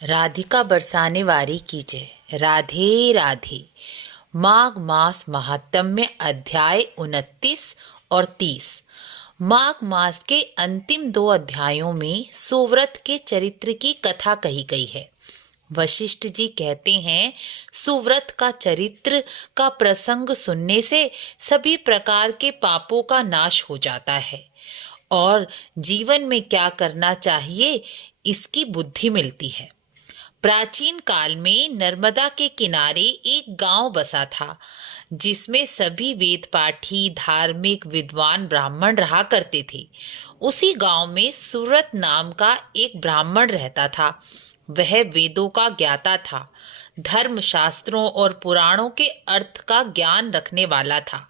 राधिका बरसाने वारी की जय। राधे राधे। माघ मास महात्म्य अध्याय 29 और 30। माघ मास के अंतिम 2 अध्यायों में सुव्रत के चरित्र की कथा कही गई है। वशिष्ठ जी कहते हैं, सुव्रत का चरित्र का प्रसंग सुनने से सभी प्रकार के पापों का नाश हो जाता है और जीवन में क्या करना चाहिए इसकी बुद्धि मिलती है। प्राचीन काल में नर्मदा के किनारे एक गांव बसा था, जिसमें सभी वेद पाठी धार्मिक विद्वान ब्राह्मण रहा करते थे। उसी गांव में सूरत नाम का एक ब्राह्मण रहता था। वह वेदों का ज्ञाता था, धर्म शास्त्रों और पुराणों के अर्थ का ज्ञान रखने वाला था।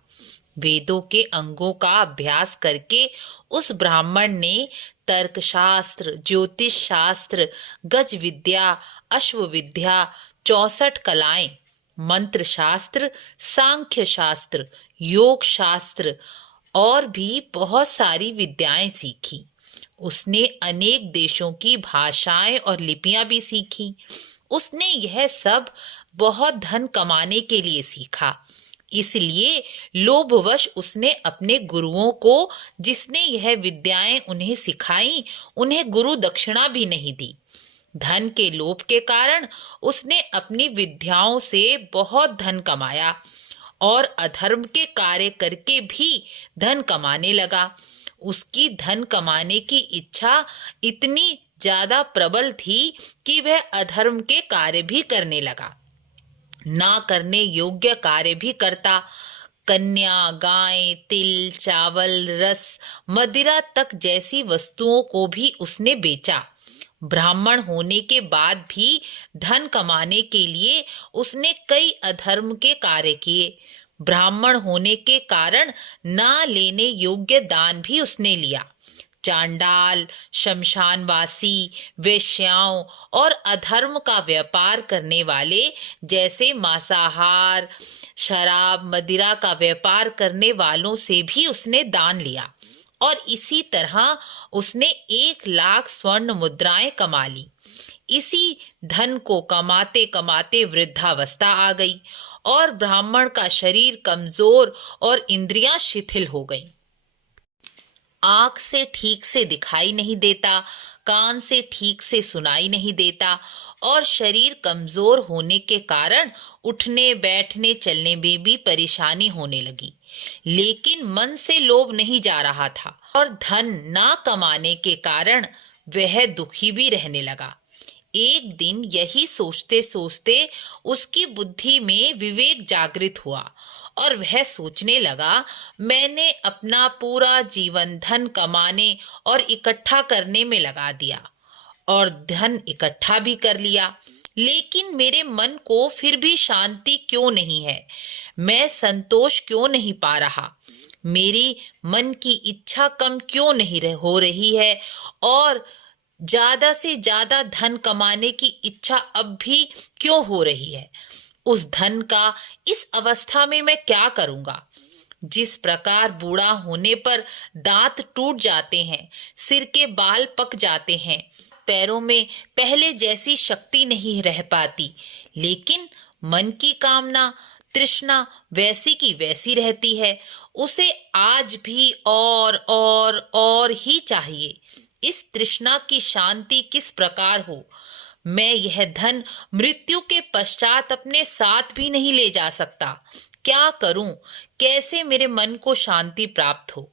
वेदों के अंगों का अभ्यास करके उस ब्राह्मण ने तर्कशास्त्र, ज्योतिष शास्त्र, गज विद्या, अश्व विद्या, 64 कलाएं, मंत्र शास्त्र, सांख्य शास्त्र, योग शास्त्र और भी बहुत सारी विद्याएं सीखी। उसने अनेक देशों की भाषाएं और लिपियां भी सीखी। उसने यह सब बहुत धन कमाने के लिए सीखा। इसलिए लोभवश उसने अपने गुरुओं को, जिसने यह विद्याएं उन्हें सिखाई, उन्हें गुरु दक्षिणा भी नहीं दी। धन के लोभ के कारण उसने अपनी विद्याओं से बहुत धन कमाया और अधर्म के कार्य करके भी धन कमाने लगा। उसकी धन कमाने की इच्छा इतनी ज्यादा प्रबल थी कि वह अधर्म के कार्य भी करने लगा, ना करने योग्य कार्य भी करता। कन्या, गाय, तिल, चावल, रस, मदिरा तक जैसी वस्तुओं को भी उसने बेचा। ब्राह्मण होने के बाद भी धन कमाने के लिए उसने कई अधर्म के कार्य किए। ब्राह्मण होने के कारण ना लेने योग्य दान भी उसने लिया। चांडाल, शमशानवासी, वेश्याओं और अधर्म का व्यापार करने वाले, जैसे मांसाहार, शराब, मदिरा का व्यापार करने वालों से भी उसने दान लिया और इसी तरह उसने 1,00,000 स्वर्ण मुद्राएं कमा ली। इसी धन को कमाते कमाते वृद्धावस्था आ गई और ब्राह्मण का शरीर कमजोर और इंद्रियां शिथिल हो गईं। आंख से ठीक से दिखाई नहीं देता, कान से ठीक से सुनाई नहीं देता और शरीर कमजोर होने के कारण उठने बैठने चलने में भी परेशानी होने लगी। लेकिन मन से लोभ नहीं जा रहा था और धन ना कमाने के कारण वह दुखी भी रहने लगा। एक दिन यही सोचते सोचते उसकी बुद्धि में विवेक जागृत हुआ और वह सोचने लगा, मैंने अपना पूरा जीवन धन कमाने और इकट्ठा करने में लगा दिया और धन इकट्ठा भी कर लिया, लेकिन मेरे मन को फिर भी शांति क्यों नहीं है? मैं संतोष क्यों नहीं पा रहा? मेरी मन की इच्छा कम क्यों नहीं हो रही है और ज्यादा से ज्यादा धन कमाने की इच्छा अब भी क्यों हो रही है? उस धन का इस अवस्था में मैं क्या करूंगा? जिस प्रकार बूढ़ा होने पर दांत टूट जाते हैं, सिर के बाल पक जाते हैं, पैरों में पहले जैसी शक्ति नहीं रह पाती, लेकिन मन की कामना तृष्णा वैसी की वैसी रहती है। उसे आज भी और ही चाहिए। इस तृष्णा की शांति किस प्रकार हो? मैं यह धन मृत्यु के पश्चात अपने साथ भी नहीं ले जा सकता। क्या करूं? कैसे मेरे मन को शांति प्राप्त हो?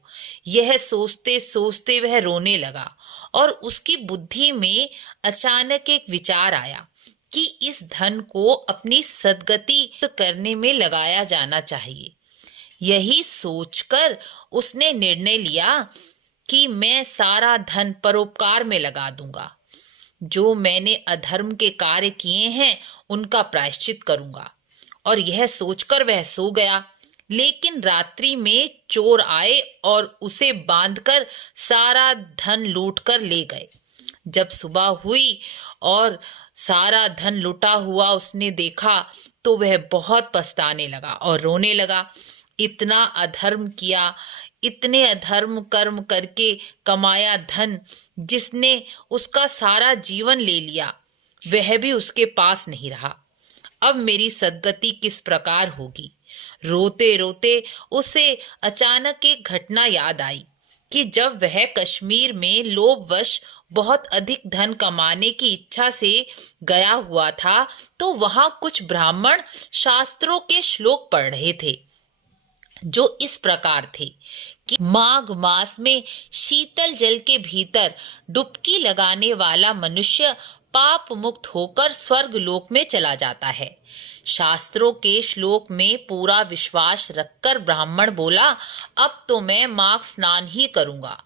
यह सोचते सोचते वह रोने लगा और उसकी बुद्धि में अचानक एक विचार आया कि इस धन को अपनी सद्गति करने में लगाया जाना चाहिए। यही सोचकर उसने निर्णय लिया कि मैं सारा धन परोपकार में लगा दूंगा। जो मैंने अधर्म के कार्य किए हैं उनका प्रायश्चित करूंगा। और यह सोचकर वह सो गया। लेकिन रात्रि में चोर आए और उसे बांधकर सारा धन लूटकर ले गए। जब सुबह हुई और सारा धन लुटा हुआ उसने देखा तो वह बहुत पछताने लगा और रोने लगा। इतना अधर्म किया, इतने अधर्म कर्म करके कमाया धन जिसने उसका सारा जीवन ले लिया, वह भी उसके पास नहीं रहा। अब मेरी सद्गति किस प्रकार होगी। रोते रोते उसे अचानक एक घटना याद आई कि जब वह कश्मीर में लोभवश बहुत अधिक धन कमाने की इच्छा से गया हुआ था, तो वहां कुछ ब्राह्मण शास्त्रों के श्लोक पढ़ रहे थे, जो इस प्रकार थे कि माघ मास में शीतल जल के भीतर डुबकी लगाने वाला मनुष्य पाप मुक्त होकर स्वर्ग लोक में चला जाता है। शास्त्रों के श्लोक में पूरा विश्वास रखकर ब्राह्मण बोला, अब तो मैं माघ स्नान ही करूंगा।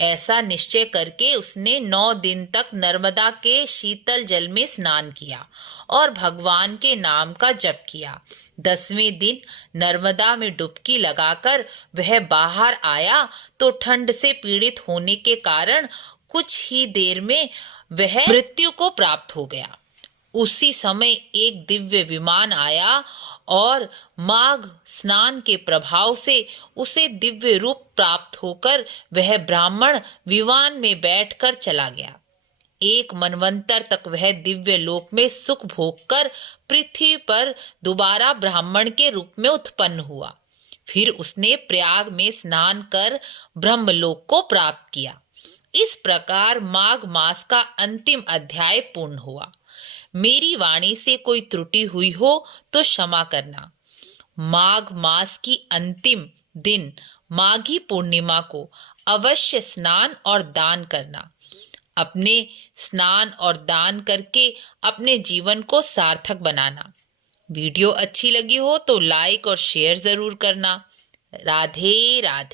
ऐसा निश्चय करके उसने 9 दिन तक नर्मदा के शीतल जल में स्नान किया और भगवान के नाम का जप किया। 10वें दिन नर्मदा में डुबकी लगाकर वह बाहर आया तो ठंड से पीड़ित होने के कारण कुछ ही देर में वह मृत्यु को प्राप्त हो गया। उसी समय एक दिव्य विमान आया और माघ स्नान के प्रभाव से उसे दिव्य रूप प्राप्त होकर वह ब्राह्मण विमान में बैठकर चला गया। 1 मनवंतर तक वह दिव्य लोक में सुख भोग कर पृथ्वी पर दोबारा ब्राह्मण के रूप में उत्पन्न हुआ। फिर उसने प्रयाग में स्नान कर ब्रह्मलोक को प्राप्त किया। इस प्रकार माघ मास का अंतिम अध्याय पूर्ण हुआ। मेरी वाणी से कोई त्रुटि हुई हो तो क्षमा करना। माघ मास की अंतिम दिन माघी पूर्णिमा को अवश्य स्नान और दान करना। अपने स्नान और दान करके अपने जीवन को सार्थक बनाना। वीडियो अच्छी लगी हो तो लाइक और शेयर जरूर करना। राधे राधे।